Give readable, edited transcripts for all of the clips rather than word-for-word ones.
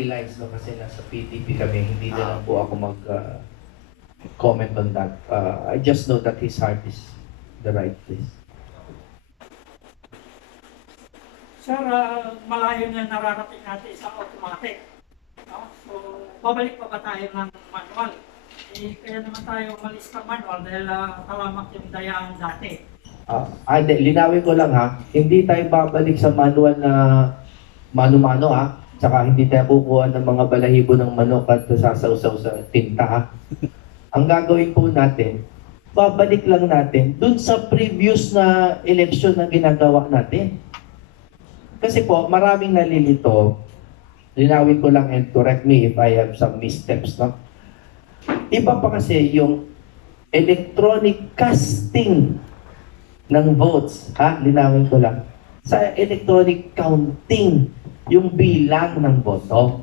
party lines, no? Kasi nasa PDP kami, hindi na lang po ako mag-comment on that. I just know that his heart is the right place. Sir, malayo na nararating natin sa automatic. No? So, babalik pa ba tayo ng manual? Kaya naman tayo umalis sa manual dahil talamak yung dayaan dati. Linawin ko lang ha, hindi tayo babalik sa manual na mano-mano ha, tsaka hindi tayo kukuha ng mga balahibo ng manok at sasawsaw sa tinta ha. Ang gagawin po natin, babalik lang natin dun sa previous na election na ginagawa natin. Kasi po, maraming nalilito, linawin ko lang and correct me if I have some missteps, no? Iba pa kasi yung electronic casting ng votes, ha? Linawin ko lang. Sa electronic counting, yung bilang ng boto.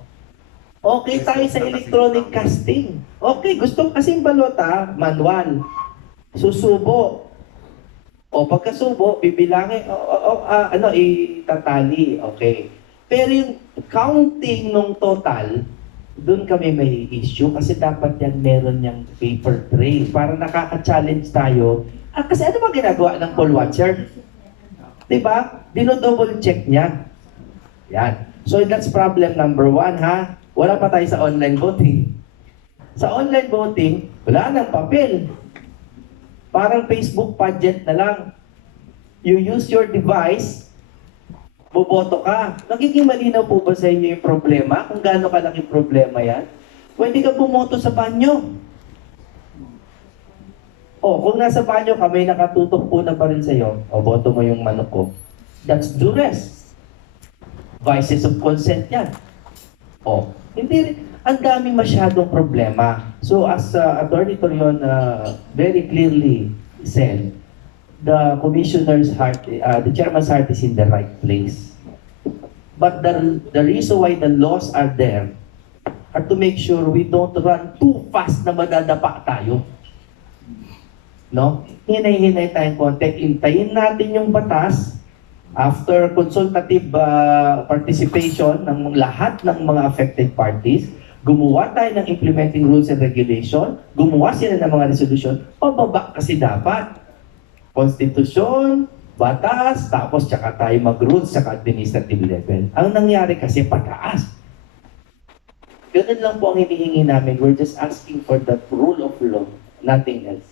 Okay tayo sa electronic casting. Okay, gusto kasing balota, manual. Susubo. O pagkasubo, bibilangin, itatali. Okay. Pero yung counting ng total, doon kami may issue kasi dapat yan meron yung paper tray para nakaka-challenge tayo. Kasi ano ba ginagawa ng poll watcher? Diba? Dino-double check niya. Yan. So that's problem number 1 ha. Wala pa tayo sa online voting. Sa online voting, wala nang papel. Parang Facebook pageant na lang. You use your device, boboto ka. Nagiging malinaw po ba sa inyo yung problema? Kung gaano kalaking problema yan? Pwede ka bumoto sa banyo. O, kung nasa banyo ka, may nakatutok po na pa rin sa'yo, o boto mo yung manok ko. That's duress. Vices of consent yan. O, hindi, ang daming masyadong problema. So, as Attorney Torion very clearly said, the commissioner's heart, the chairman's heart is in the right place. But the reason why the laws are there are to make sure we don't run too fast na madadapa tayo. No? Hinay-hinay tayong konti. Intayin natin yung batas after consultative participation ng lahat ng mga affected parties. Gumawa tayo ng implementing rules and regulation, gumawa sila ng mga resolution, pababa kasi dapat. Konstitusyon, batas, tapos tsaka tayo mag-rules sa administrative level. Ang nangyari kasi pataas. Ganun lang po ang hinihingi namin. We're just asking for the rule of law, nothing else.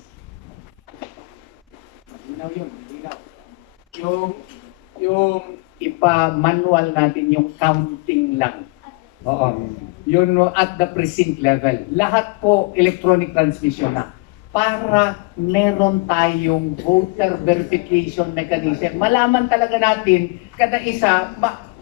Yung ipa-manual natin yung counting lang. Oo. Yun at the precinct level. Lahat po electronic transmission na. Para meron tayong voter verification mechanism. Malaman talaga natin kada isa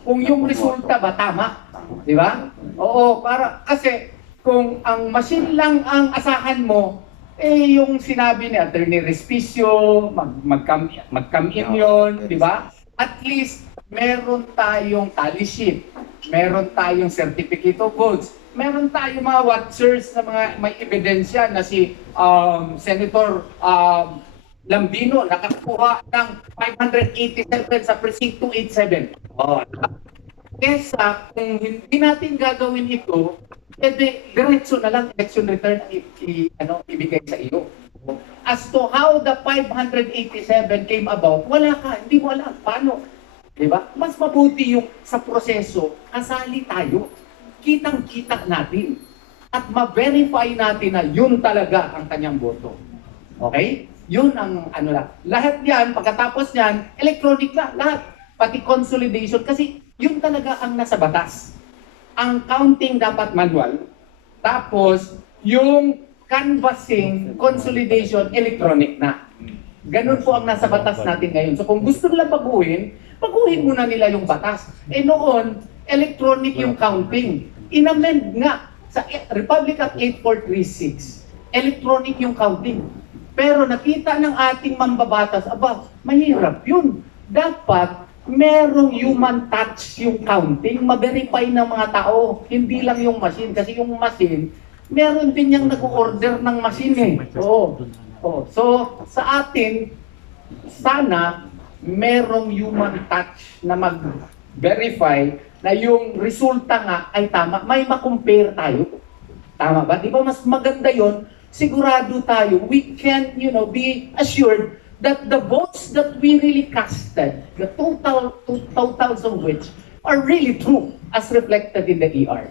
kung yung resulta ba tama. Di ba? Oo, kasi kung ang machine lang ang asahan mo, yung sinabi ni Attorney Respicio, mag-come in yun, di ba? At least, meron tayong tally sheet, meron tayong certificate of votes, meron tayong mga watchers na mga may ebidensya na si Senator Lambino nakakuha ng 587 sa precinct 287. Kesa kung hindi natin gagawin ito, diretso na lang election return ibigay sa iyo. As to how the 587 came about, wala ka, hindi mo alam paano. Diba? Mas mabuti yung sa proseso, kasali tayo. Kitang-kita natin. At ma-verify natin na yun talaga ang kanyang boto. Okay? Yun ang lang. Lahat yan, pagkatapos yan, electronic na, lahat. Pati consolidation, kasi yun talaga ang nasa batas. Ang counting dapat manual, tapos yung canvassing, consolidation, electronic na. Ganun po ang nasa batas natin ngayon. So kung gusto nila baguhin muna nila yung batas. Noon, electronic yung counting. In-amend nga sa Republic Act 8436. Electronic yung counting. Pero nakita ng ating mambabatas, mahirap yun. Dapat merong human touch yung counting, ma-verify ng mga tao, hindi lang yung machine. Kasi yung machine, meron din yung nag-order ng machine eh. So, sa atin, sana merong human touch na verify na yung resulta nga ay tama, may makompare tayo. Tama ba? Di ba mas maganda yon? Sigurado tayo, we can, be assured that the votes that we really casted, the totals of which are really true as reflected in the ER.